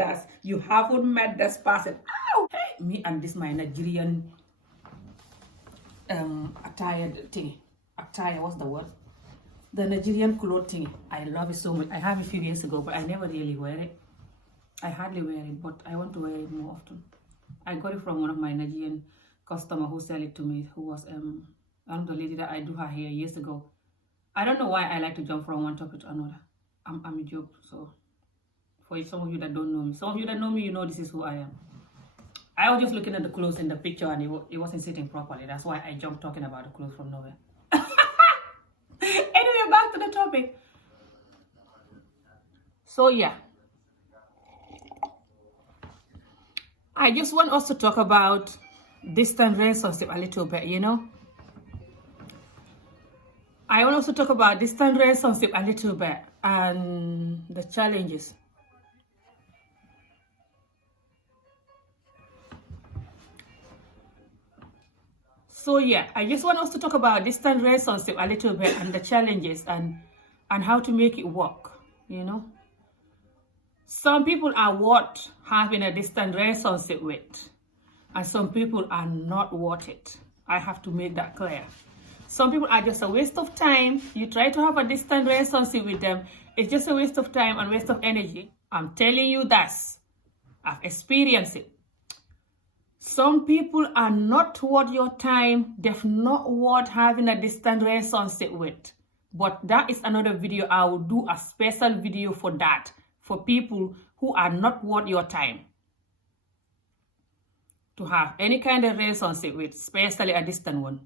that you haven't met this person. Ow! Hey, me and this my Nigerian attire, what's the word? The Nigerian clothing. I love it so much. I have it a few years ago, but I never really wear it. I hardly wear it, but I want to wear it more often. I got it from one of my Nigerian customer who sell it to me, who was the lady that I do her hair years ago. I don't know why I like to jump from one topic to another. I'm a joke. So for some of you that don't know me, some of you that know me, you know this is who I am. I was just looking at the clothes in the picture and it wasn't sitting properly. That's why I jumped talking about the clothes from nowhere. Anyway, back to the topic. So yeah, I just want us to talk about distant relationship a little bit, you know. I want us to talk about distant relationship a little bit and the challenges. So yeah, I just want us to talk about distant relationship a little bit and the challenges and how to make it work, you know. Some people are worth having a distant relationship with, and some people are not worth it. I have to make that clear. Some people are just a waste of time. You try to have a distant relationship with them, it's just a waste of time and waste of energy. I'm telling you that. I've experienced it. Some people are not worth your time. They're not worth having a distant relationship with. But that is another video. I will do a special video for that, for people who are not worth your time to have any kind of relationship with, especially a distant one.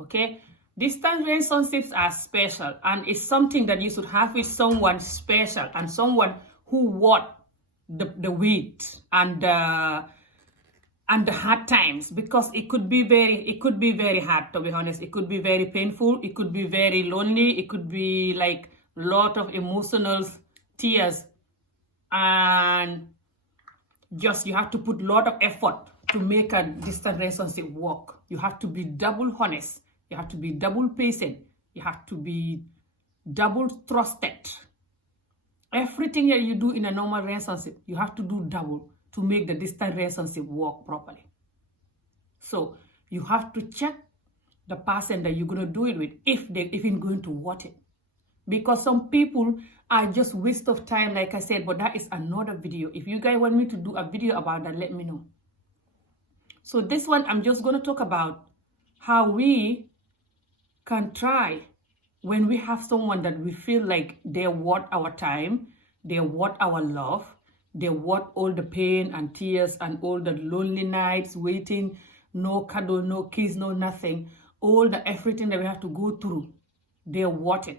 Okay? Distant relationships are special, and it's something that you should have with someone special and someone who worth the wait and the hard times, because it could be very hard, to be honest. It could be very painful. It could be very lonely. It could be like a lot of emotional tears, and just you have to put a lot of effort to make a distant relationship work. You have to be double honest. You have to be double patient. You have to be double trusted. Everything that you do in a normal relationship, you have to do double to make the distant relationship work properly. So you have to check the person that you're going to do it with, if they're even going to want it. Because some people are just waste of time, like I said, but that is another video. If you guys want me to do a video about that, let me know. So this one, I'm just going to talk about how we can try when we have someone that we feel like they're worth our time, they're worth our love, they're worth all the pain and tears and all the lonely nights waiting, no cuddle, no kiss, no nothing, all the everything that we have to go through, they're worth it.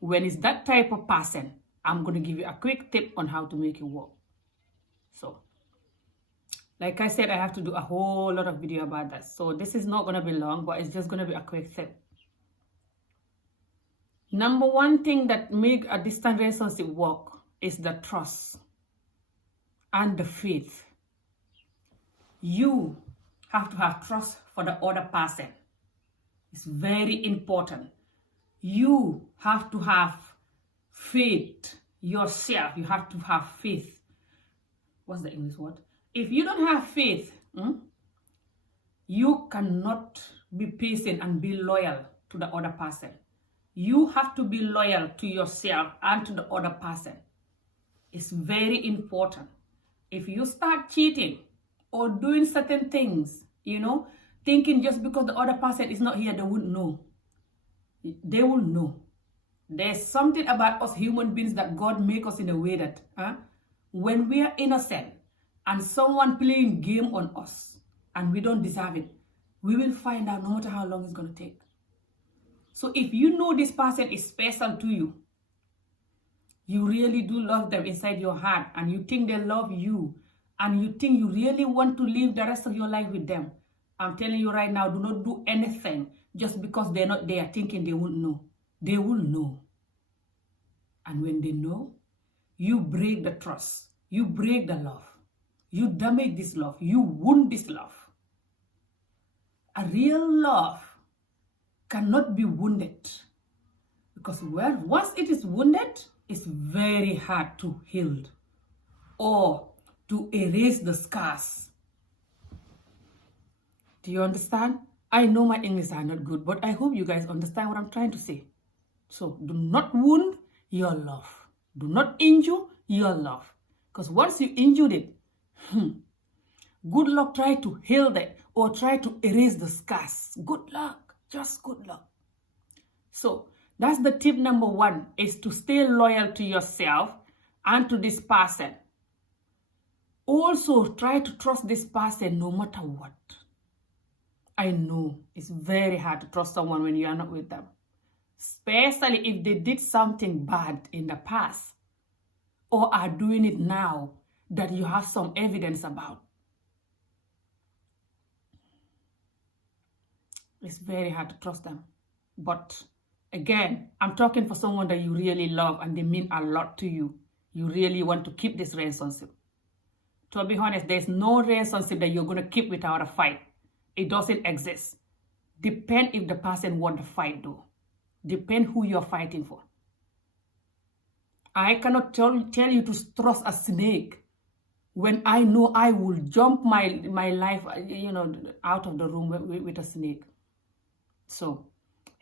When it's that type of person, I'm going to give you a quick tip on how to make it work. So, like I said, I have to do a whole lot of video about that. So this is not going to be long, but it's just going to be a quick tip. Number one thing that make a distant relationship work is the trust and the faith. You have to have trust for the other person. It's very important. You have to have faith yourself. You have to have faith. What's the English word? If you don't have faith, you cannot be patient and be loyal to the other person. You have to be loyal to yourself and to the other person. It's very important. If you start cheating or doing certain things, you know, thinking just because the other person is not here, they wouldn't know. They will know. There's something about us human beings that God make us in a way that when we are innocent and someone playing game on us and we don't deserve it, we will find out no matter how long it's going to take. So if you know this person is special to you, you really do love them inside your heart, and you think they love you, and you think you really want to live the rest of your life with them, I'm telling you right now, do not do anything just because they're not there thinking they won't know. They will know. And when they know, you break the trust. You break the love. You damage this love. You wound this love. A real love cannot be wounded, because once it is wounded, it's very hard to heal. Or to erase the scars. Do you understand? I know my English are not good, but I hope you guys understand what I'm trying to say. So do not wound your love. Do not injure your love. Because once you injured it, good luck try to heal that or try to erase the scars. Good luck. Just good luck. So that's the tip number 1, is to stay loyal to yourself and to this person. Also, try to trust this person no matter what. I know it's very hard to trust someone when you are not with them, especially if they did something bad in the past or are doing it now that you have some evidence about. It's very hard to trust them. But again, I'm talking for someone that you really love and they mean a lot to you. You really want to keep this relationship. To be honest, there's no relationship that you're going to keep without a fight. It doesn't exist. Depend if the person want to fight though. Depend who you're fighting for. I cannot tell you to trust a snake when I know I will jump my life, out of the room with a snake. So,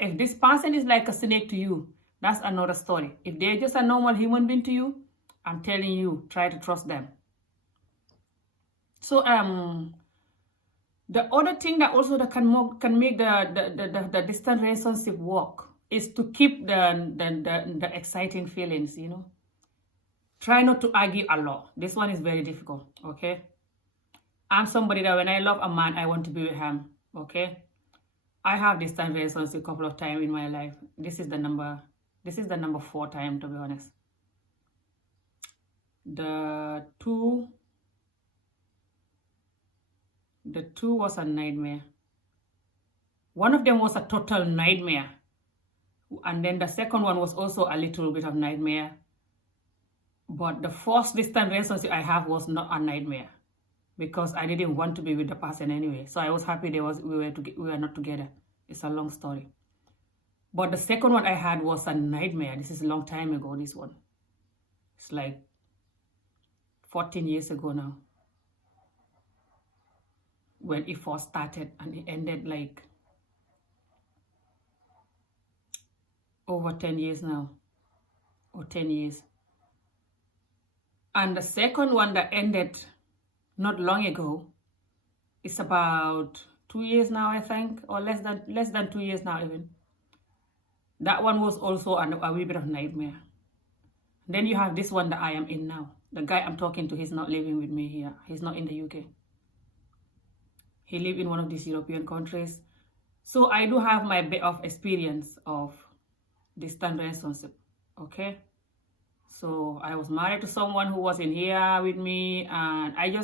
if this person is like a snake to you, that's another story. If they're just a normal human being to you, I'm telling you, try to trust them. So, the other thing that also that can make the distant relationship work is to keep the exciting feelings, Try not to argue a lot. This one is very difficult, okay? I'm somebody that when I love a man, I want to be with him, okay? I have distant relationship a couple of times in my life. This is the number 4 time, to be honest. The two was a nightmare. One of them was a total nightmare. And then the second one was also a little bit of nightmare. But the first distant relationship I have was not a nightmare, because I didn't want to be with the person anyway. So I was happy we were not together. It's a long story. But the second one I had was a nightmare. This is a long time ago, this one. It's like 14 years ago now, when it first started, and it ended like over 10 years now, or 10 years. And the second one that ended not long ago is about 2 years now, I think, or less than 2 years now even. That one was also a wee bit of nightmare. Then you have this one that I am in now. The guy I'm talking to, he's not living with me here. He's not in the UK. He lives in one of these European countries. So I do have my bit of experience of distant relationship, okay? So I was married to someone who was in here with me, and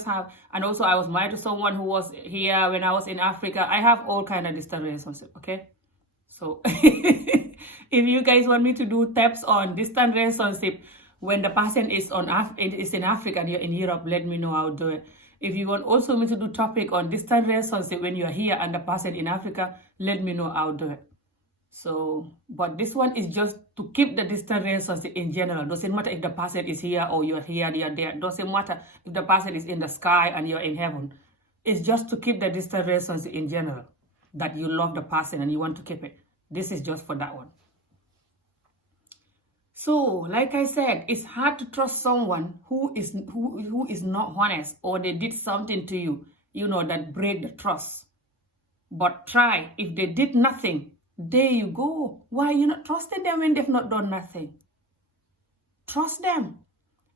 also I was married to someone who was here when I was in Africa. I have all kind of distant relationship, okay? So if you guys want me to do tips on distant relationship when the person is in Africa and you're in Europe, let me know, I'll do it. If you want also me to do topic on distant relationship when you're here and the person in Africa, let me know, I'll do it. So, but this one is just to keep the distant relationship in general. Doesn't matter if the person is here or you're here, you're there. Doesn't matter if the person is in the sky and you're in heaven. It's just to keep the distant relationship in general, that you love the person and you want to keep it. This is just for that one. So, like I said, it's hard to trust someone who is not honest, or they did something to you, that break the trust. But try. If they did nothing, there you go. Why are you not trusting them when they've not done nothing? Trust them.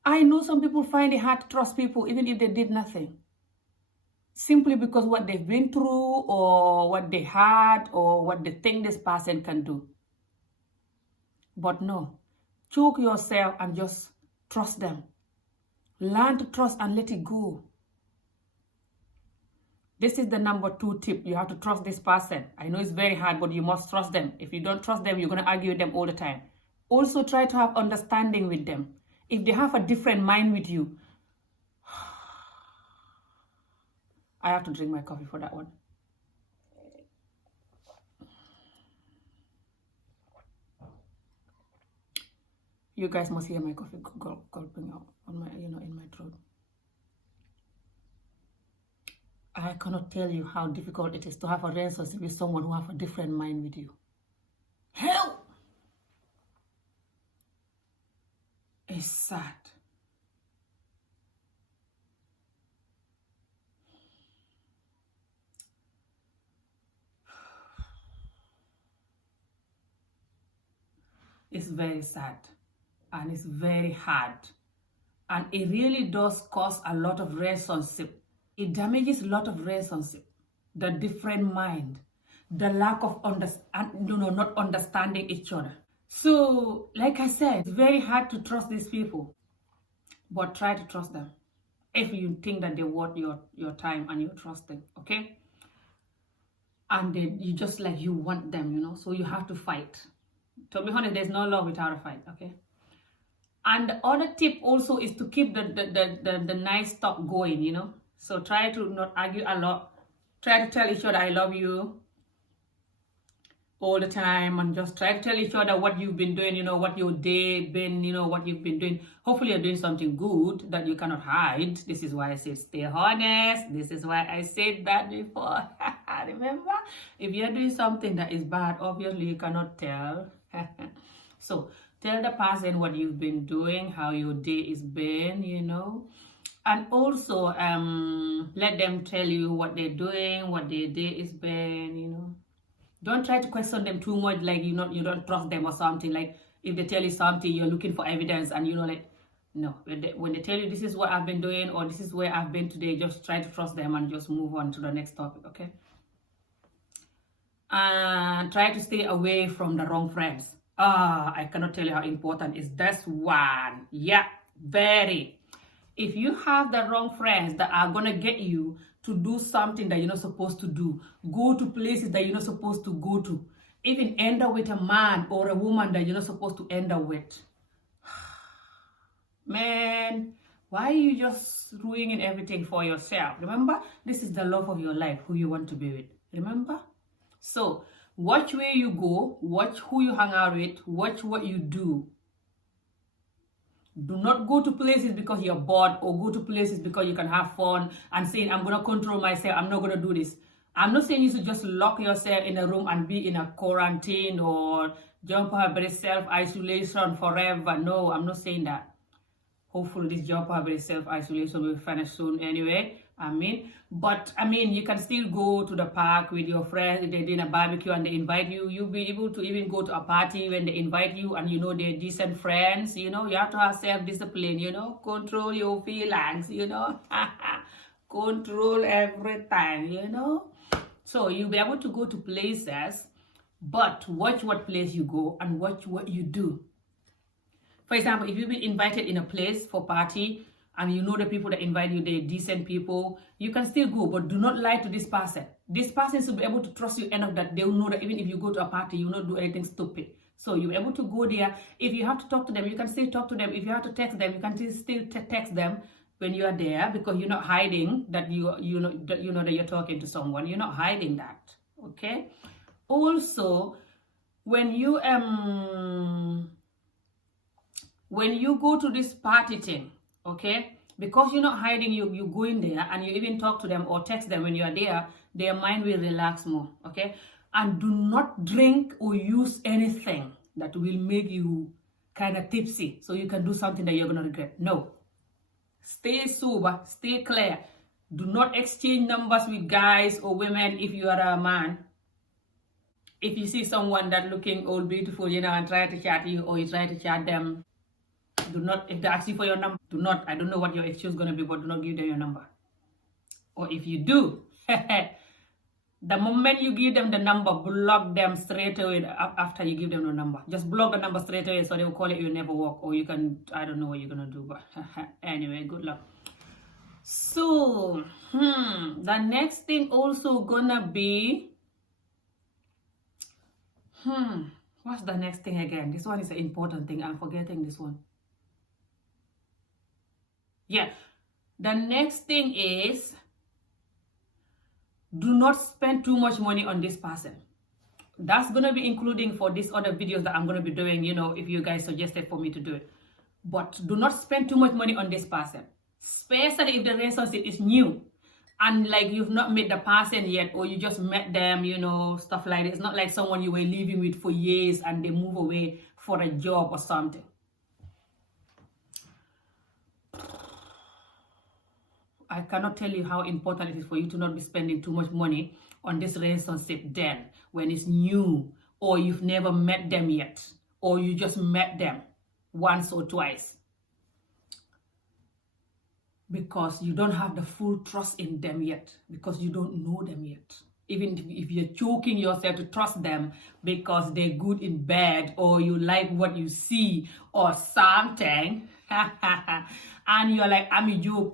I know some people find it hard to trust people even if they did nothing. Simply because what they've been through, or what they had, or what they think this person can do. But no. Choke yourself and just trust them. Learn to trust and let it go. This is the number 2 tip. You have to trust this person. I know it's very hard, but you must trust them. If you don't trust them, you're going to argue with them all the time. Also, try to have understanding with them. If they have a different mind with you, I have to drink my coffee for that one. You guys must hear my coffee gulping out on my, in my throat. I cannot tell you how difficult it is to have a relationship with someone who have a different mind with you. Hell! It's sad. It's very sad and it's very hard. And it really does cause a lot of relationship. It damages a lot of relationship. The different mind, the lack of not understanding each other. So, like I said, it's very hard to trust these people. But try to trust them. If you think that they want your time and your trusting, okay? And you just like you want them, so you have to fight. To be honest, there's no love without a fight, okay? And the other tip also is to keep the nice talk going, So try to not argue a lot. Try to tell each other I love you all the time, and just try to tell each other what you've been doing, what your day been, what you've been doing. Hopefully you're doing something good that you cannot hide. This is why I said stay honest. This is why I said that before. Remember? If you're doing something that is bad, obviously you cannot tell. So tell the person what you've been doing, how your day is been, and also let them tell you what they're doing, what their day is been, Don't try to question them too much, like you don't trust them or something. Like if they tell you something, you're looking for evidence, and no. When they tell you this is what I've been doing or this is where I've been today, just try to trust them and just move on to the next topic, okay? And try to stay away from the wrong friends. I cannot tell you how important is this one. Yeah, very. If you have the wrong friends that are gonna get you to do something that you're not supposed to do, go to places that you're not supposed to go to, even end up with a man or a woman that you're not supposed to end up with. Man, why are you just ruining everything for yourself? Remember, this is the love of your life, who you want to be with. Remember? So, watch where you go, watch who you hang out with, watch what you do. Do not go to places because you're bored, or go to places because you can have fun and saying, I'm going to control myself, I'm not going to do this. I'm not saying you should just lock yourself in a room and be in a quarantine or jump over self-isolation forever. No, I'm not saying that. Hopefully this jump over self-isolation will finish soon anyway. But you can still go to the park with your friends. If they're doing a barbecue and they invite you, you'll be able to even go to a party when they invite you and they're decent friends. You have to have self-discipline, control your feelings, control everything, So you'll be able to go to places, but watch what place you go and watch what you do. For example, if you've been invited in a place for party, and the people that invite you, they're decent people, you can still go, but do not lie to this person. This person should be able to trust you enough that they'll know that even if you go to a party, you will not do anything stupid. So you're able to go there. If you have to talk to them, you can still talk to them. If you have to text them, you can still text them when you are there, because you're not hiding that that you're talking to someone. You're not hiding that, okay? Also, when you go to this party thing, okay, because you're not hiding, you go in there and you even talk to them or text them when you are there, their mind will relax more, okay? And do not drink or use anything that will make you kind of tipsy so you can do something that you're going to regret. No. Stay sober, stay clear. Do not exchange numbers with guys or women if you are a man. If you see someone that looking all beautiful, and try to chat you, or you try to chat them, do not, if they ask you for your number, do not, I don't know what your excuse is going to be, but do not give them your number. Or if you do, the moment you give them the number, block them straight away after you give them the number. Just block the number straight away so they will call it, you never work, or you can, I don't know what you're going to do, but anyway, good luck. So, the next thing also gonna be, what's the next thing again? This one is an important thing. I'm forgetting this one. Yeah, the next thing is, do not spend too much money on this person. That's going to be including for these other videos that I'm going to be doing, if you guys suggested for me to do it. But do not spend too much money on this person, especially if the relationship is new and like you've not met the person yet, or you just met them, stuff like that. It's not like someone you were living with for years and they move away for a job or something. I cannot tell you how important it is for you to not be spending too much money on this relationship then, when it's new, or you've never met them yet, or you just met them once or twice. Because you don't have the full trust in them yet, because you don't know them yet. Even if you're choking yourself to trust them because they're good in bed, or you like what you see or something, and you're like,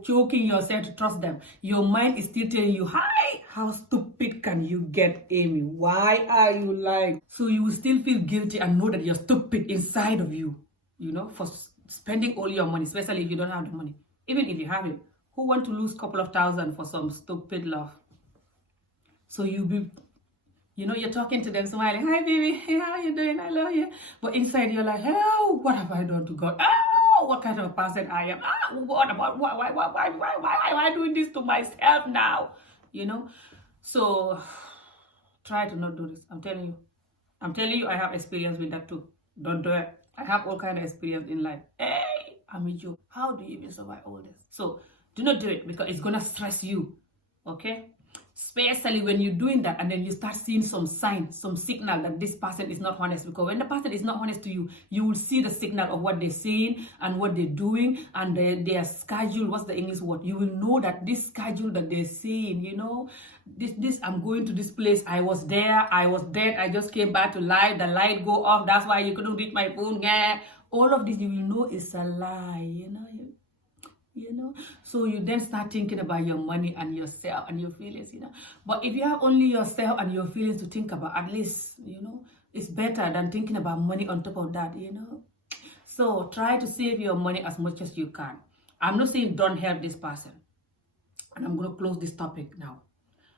choking yourself to trust them, your mind is still telling you, hi, how stupid can you get, Amy? Why are you lying? So you will still feel guilty and know that you're stupid inside of you, for spending all your money, especially if you don't have the money. Even if you have it, who want to lose a couple of thousand for some stupid love? So you're talking to them smiling, hi baby, hey, how you doing? I love you. But inside you're like, oh, what have I done to God? Oh, what kind of person I am? What about, why am I doing this to myself now? So try to not do this. I'm telling you, I have experience with that too. Don't do it. I have all kind of experience in life. Hey, I'm a joke. How do you even survive all this? So do not do it, because it's gonna stress you. Okay? Especially when you're doing that and then you start seeing some sign, some signal that this person is not honest. Because when the person is not honest to you, you will see the signal of what they're saying and what they're doing and their schedule. What's the English word? You will know that this schedule that they're saying, this I'm going to this place, I was there, I was dead, I just came back to life, the light go off, that's why you couldn't reach my phone. Yeah. All of this you will know is a lie, So you then start thinking about your money and yourself and your feelings, But if you have only yourself and your feelings to think about, at least, it's better than thinking about money on top of that, So try to save your money as much as you can. I'm not saying don't help this person. And I'm going to close this topic now.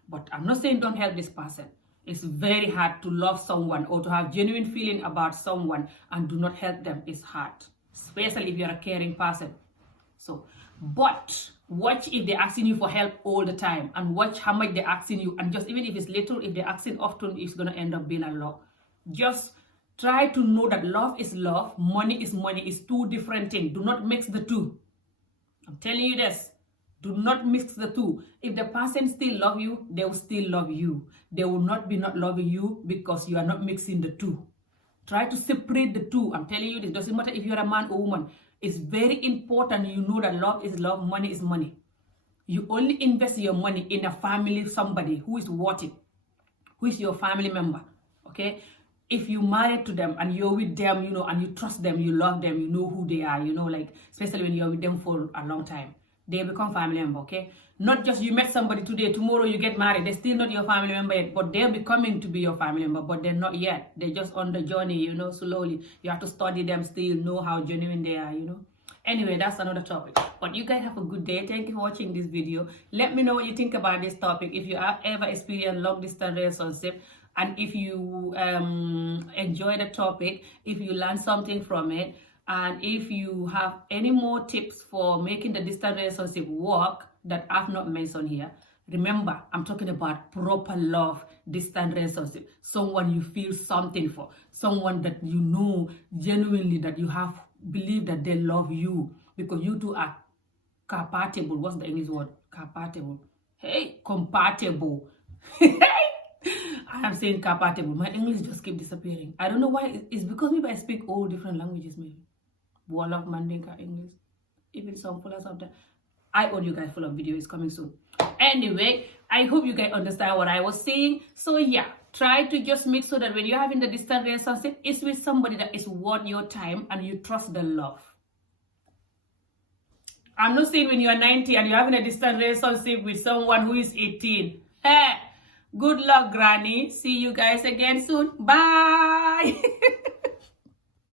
But I'm not saying don't help this person. It's very hard to love someone or to have genuine feeling about someone and do not help them. It's hard, especially if you're a caring person. So, but watch if they're asking you for help all the time, and watch how much they're asking you, and just even if it's little, if they're asking often, it's going to end up being a lot. Just try to know that love is love, money is money, it's two different things. Do not mix the two. I'm telling you this. Do not mix the two. If the person still love you, they will still love you. They will not be not loving you because you are not mixing the two. Try to separate the two. I'm telling you this. Doesn't matter if you're a man or woman. It's very important you know that love is love, money is money. You only invest your money in a family, somebody who is worth it, who is your family member, okay? If you married to them and you're with them, and you trust them, you love them, you know who they are, like, especially when you're with them for a long time, they become family member, okay? Not just you met somebody today, tomorrow you get married, they're still not your family member yet, but they're becoming to be your family member, but they're not yet. They're just on the journey, slowly. You have to study them still, know how genuine they are, Anyway, that's another topic. But you guys have a good day. Thank you for watching this video. Let me know what you think about this topic. If you have ever experienced long-distance relationship, and if you enjoy the topic, if you learn something from it, and if you have any more tips for making the distant relationship work that I've not mentioned here, remember, I'm talking about proper love, distant relationship, someone you feel something for, someone that you know genuinely that you have believe that they love you because you two are compatible. What's the English word? Compatible. Hey, compatible. I am saying compatible. My English just keep disappearing. I don't know why. It's because maybe I speak all different languages, maybe. Wolof, Mandinka, English, even some full of something. I owe you guys full of video is coming soon. Anyway, I hope you guys understand what I was saying. So yeah, try to just make sure that when you're having the distant relationship, it's with somebody that is worth your time and you trust the love. I'm not saying when you're 90 and you're having a distant relationship with someone who is 18. Hey, good luck, Granny. See you guys again soon. Bye.